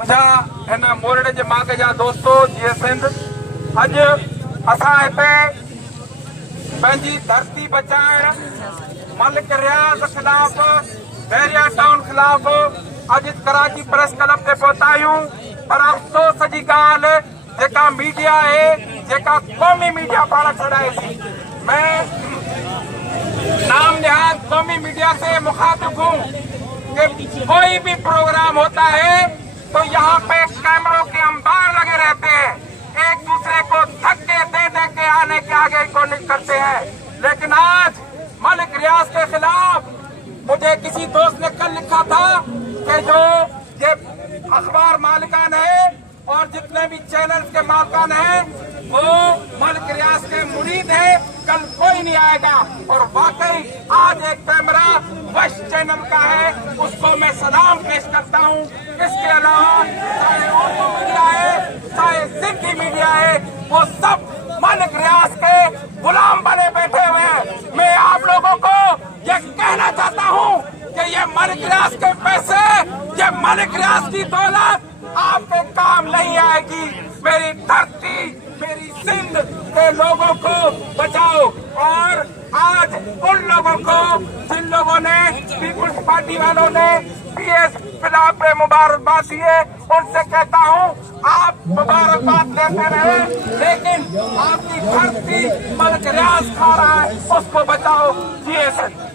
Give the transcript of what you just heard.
मुंहिंजा हिन मोरड़े जे माॻ जा दोस्तो जीअं सिंध अॼु असां हिते पंहिंजी धरती बचाइण मलिक रियाज़ ख़िलाफ़ बैरिया टाउन ख़िलाफ़ अॼु कराची प्रेस क्लब ते पहुता आहियूं। पर अफ़सोस जी ॻाल्हि जेका मीडिया आहे, जेका क़ौमी मीडिया पाण छॾाएसी, मैं नाम निहाद कौमी मीडिया से मुखातिब हूँ कि कोई भी प्रोग्राम होता है तो यहाँ पे कैमरों के अंबार लगे रहते हैं, एक दूसरे को धक्के दे दे के आने के आगे को नहीं करते हैं। लेकिन आज मलिक रियाज के खिलाफ मुझे किसी दोस्त ने कल लिखा था कि जो ये अखबार मालिकान है और जितने भी चैनल के मालिकान हैं वो मलिक रियाज के मुरीद है, कल कोई नहीं आएगा। और वाकई आज एक कैमरा वश चैनल का है, उसको मैं सलाम पेश करता हूँ। इसके अलावा चाहे उर्दू मीडिया है, चाहे सिंधी मीडिया है, वो सब मलिक रियाज के गुलाम बने बैठे हुए हैं। मैं आप लोगों को ये कहना चाहता हूँ कि ये मलिक रियाज के पैसे, ये मलिक रियाज की दौलत आपके काम नहीं आएगी। मेरी धरती, मेरी सिंध के लोगों को बचाओ। और आज उन लोगों को जिन लोगों ने पीपुल्स पार्टी वालों ने PS खिलाफ पे मुबारकबाद दी है, उनसे कहता हूँ आप मुबारकबाद लेते रहे, लेकिन आपकी धरती मलिक रियाज खा रहा है, उसको बचाओ। GSN।